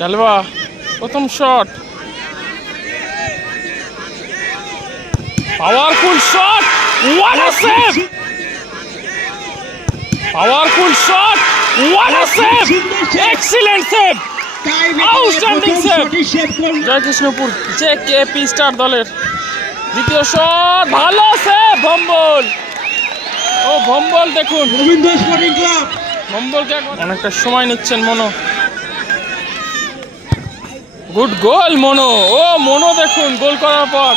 ক্যালভা প্রথম shot powerful shot save powerful shot save excellent save! Joykrishnapur J K P star দলের দ্বিতীয় shot ভালো save Bhombol! ও ভম্বল দেখুন। Rabindra sporting club ভম্বলকে অনেকটা সময় নিচ্ছেন মনো। গুড গোল, মনো। ও, মনো দেখুন, গোল করার পর।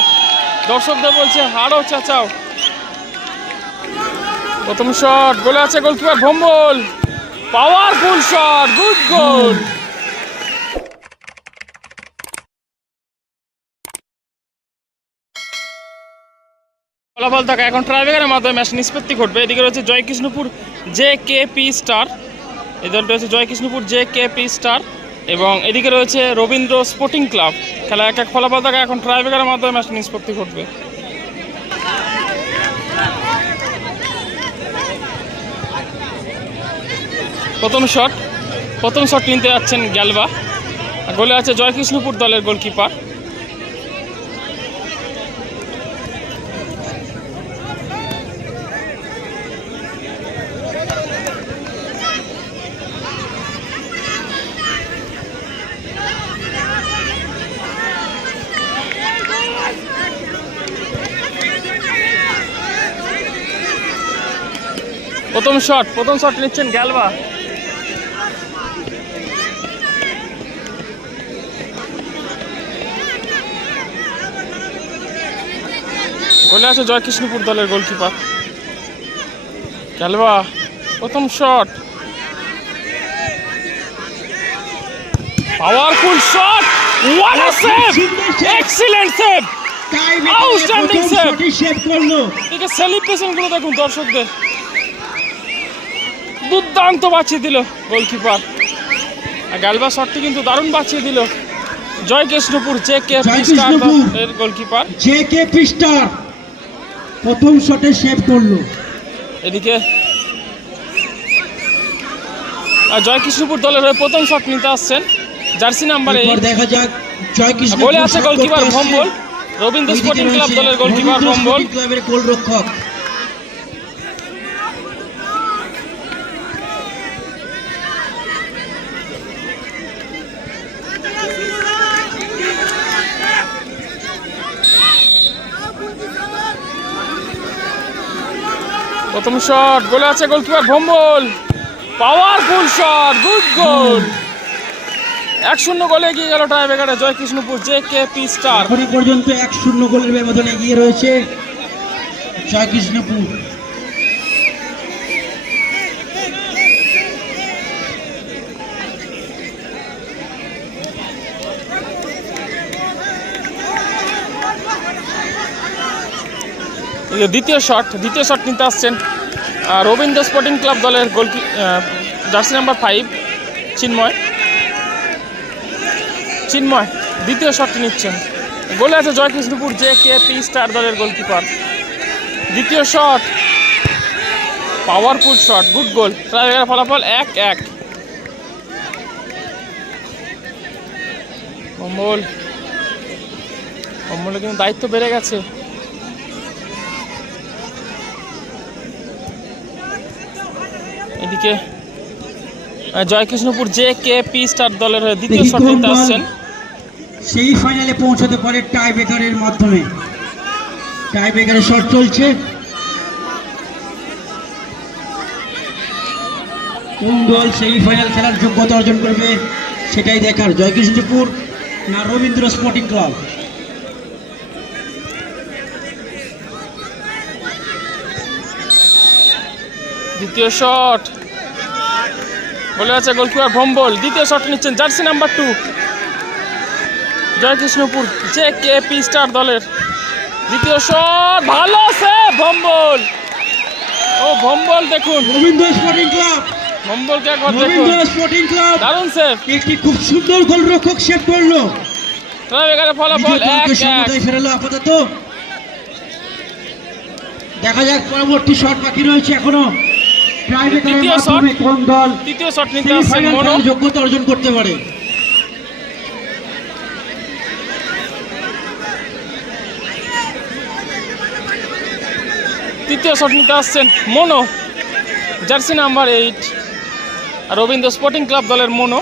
দর্শকদের বলছে হারও চাচাও। প্রথম শট গোলে আছে goalkeeper Bhombol. Powerful shot good goal ফলাফল থাকা এখন ট্রাইব্রেকারের মাধ্যমে ম্যাচ নিষ্পত্তি ঘটবে। এদিকে রয়েছে Joykrishnapur, J K P star দলটা রয়েছে Joykrishnapur, J K P star এবং এদিকে রয়েছে রবীন্দ্র স্পোর্টিং ক্লাব খেলা এক এক ফলাফল এখন ট্রাইব্রেকারের মাধ্যমে ম্যাচ নিষ্পত্তি ঘটবে। প্রথম শট প্রথম শট নিতে যাচ্ছেন গ্যালবা গোলে আছে জয়কৃষ্ণপুর দলের গোলকিপার প্রথম শট প্রথম শট নিচ্ছেন গ্যালবা গোলে আছে জয়কৃষ্ণপুর দলের গোলকিপার গ্যালবা প্রথম shot powerful shot what a save excellent save Outstanding save! সেলিব্রেশনগুলো দেখুন দর্শকদের। দুর্দান্ত বাঁচিয়ে দিল গোলকিপার। আর গালবা শটটি কিন্তু দারুণ বাঁচিয়ে দিল। জয় কৃষ্ণপুর যে কে জয়কৃষ্ণপুর। এর গোলকিপার। জে কে পিস্টার প্রথম শটে সেভ করল। এদিকে। আর জয় কৃষ্ণপুর দলের হয়ে প্রথম শট নিতে আসছেন। জার্সি নাম্বার এইট দেখা যাক জয়কৃষ্ণ গোলে আছে goalkeeper Bhombol. Rabindra sporting club দলের গোলকিপার ভম্বল। ক্লাবের গোলরক্ষক। প্রথম শট গোলে আছে goalkeeper Bhombol. Powerful shot good goal এক শূন্য গোলে এগিয়ে গেল টাইব্রেকারে Joykrishnapur J K P star পর্যন্ত এক শূন্য গোলের ব্যবধানে এগিয়ে রয়েছে জয়কৃষ্ণপুর। দ্বিতীয় শট দ্বিতীয় শট নিতে আসছেন রবীন্দ্র স্পোর্টিং ক্লাব দলের গোলকি jersey number five Chinmoy. Chinmoy, দ্বিতীয় শটটি নিচ্ছেন। গোলে আছে Joykrishnapur J K P star দলের গোলকিপার দ্বিতীয় shot powerful shot good goal ট্রাইবের ফলাফল এক এক। অম্বল অম্বলের কিন্তু দায়িত্ব বেড়ে গেছে। এদিকে Joykrishnapur J K P star দলের দ্বিতীয় দেখি শট নিতে আসছেন। সেই ফাইনালে পৌঁছাতে পারে টাই ব্রেকারের মাধ্যমে। টাই ব্রেকারের শট চলছে। কোন দল সেই ফাইনাল খেলার যোগ্যতা অর্জন করবে সেটাই দেখার। জয়কৃষ্ণপুর না রবীন্দ্র স্পোর্টিং ক্লাব দ্বিতীয় শট। বলে আছে গোলকিপার ভম্বল। দ্বিতীয় শট নিচ্ছেন jersey number two. Joykrishnapur J K P star দলের দ্বিতীয় শট। ভালো সে ভম্বল। ও ভম্বল দেখুন। রবীন্দ্র স্পোর্টিং ক্লাব ভম্বলকে একবার দেখুন। রবীন্দ্র স্পোর্টিং ক্লাব দারুণ সেভ একটি খুব সুন্দর গোলরক্ষক সেভ করল। এখানে ফলাফল নিজের এক দলকে এক। সমতায় ফেরালো আপাতত। দেখা যাক পরবর্তী শট বাকি রয়েছে এখনও। তৃতীয় শট নিতে আসছেন যোগ্যতা অর্জন করতে পারে। তৃতীয় শট নিতে আসছেন Mono. Jersey number eight Rabindra sporting club দলের মনো।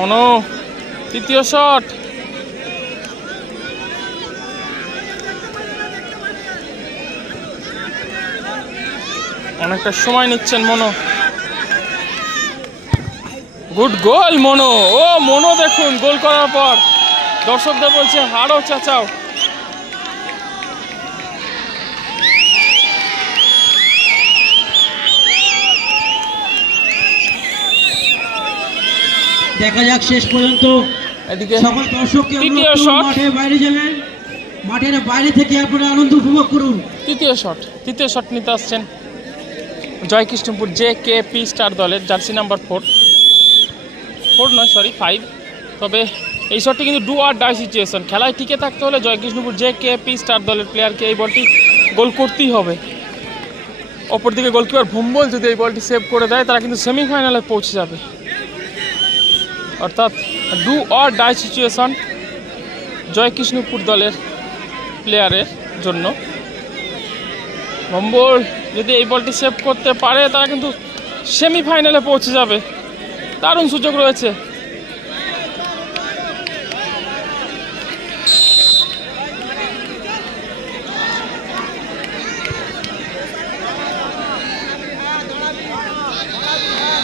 মনো, তৃতীয় শট অনেকটা সময় নিচ্ছেন মনো। গুড গোল মনো। ও, মনো দেখুন গোল করার পর। দর্শকদের বলছে হাড়ও চাচাও। দেখা যাক শেষ পর্যন্ত। এদিকে। সকল দর্শককে। মাঠের বাইরে যাবেন মাঠের বাইরে থেকে আপনারা আনন্দ উপভোগ করুন। তৃতীয় শট তৃতীয় শট নিতে আসছেন Joykrishnapur J K P star দলের জার্সি নাম্বার ফোর। ফোর নয় সরি ফাইভ তবে এই শটটি কিন্তু ডু আর ডাই সিচুয়েশন খেলায় টিকে থাকতে হলে Joykrishnapur J K P star দলের প্লেয়ারকে এই বলটি গোল করতেই হবে। অপরদিকে গোলকিপার ভুম্বল যদি এই বলটি সেভ করে দেয় তারা কিন্তু সেমিফাইনালে পৌঁছে যাবে। অর্থাৎ do or die situation Joykrishnapur দলের প্লেয়ারের জন্য। ভম্বল যদি এই বলটি সেভ করতে পারে তারা কিন্তু সেমিফাইনালে পৌঁছে যাবে। দারুণ সুযোগ রয়েছে।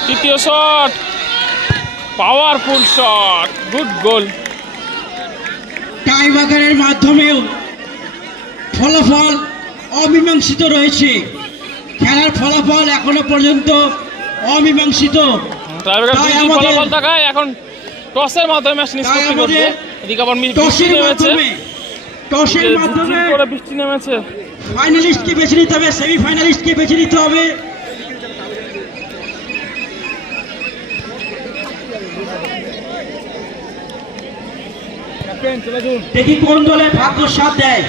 তৃতীয় shot powerful shot good goal. টাইবাকারের মাধ্যমেও ফলাফল অমীমাংসিত রয়েছে। খেলার ফলাফল এখনও পর্যন্ত অমীমাংসিত। ফলাফল থাকায় এখন টসের মাধ্যমে ম্যাচ নিষ্পত্তি করবে এদিকে আবার বৃষ্টি টসের নেমেছে মাধ্যমে টসের মাধ্যমে বৃষ্টি নেমেছে। ফাইনালিস্টকে বেছে নিতে হবে সেমিফাইনালিস্টকে বেছে নিতে হবে। দেখি কোন দলে ভাগ্য সাথ দেয়।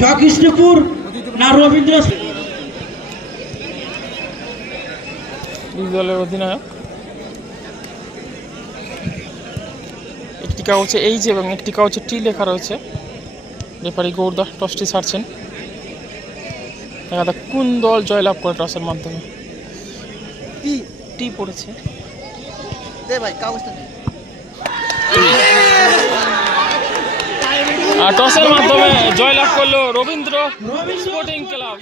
জয়কৃষ্ণপুর না রবীন্দ্র দলের অধিনায়ক। একটি কাগজে এইচ এবং একটি কাগজে টি লেখা রয়েছে। রেফারি গৌরদা টসটি ছাড়ছেন। দেখা যাক কোন দল জয়লাভ করে টসের মাধ্যমে। টি। পড়েছে। দে ভাই কাগজটা টসের মাধ্যমে জয়লাভ করল রবীন্দ্র স্পোর্টিং ক্লাব।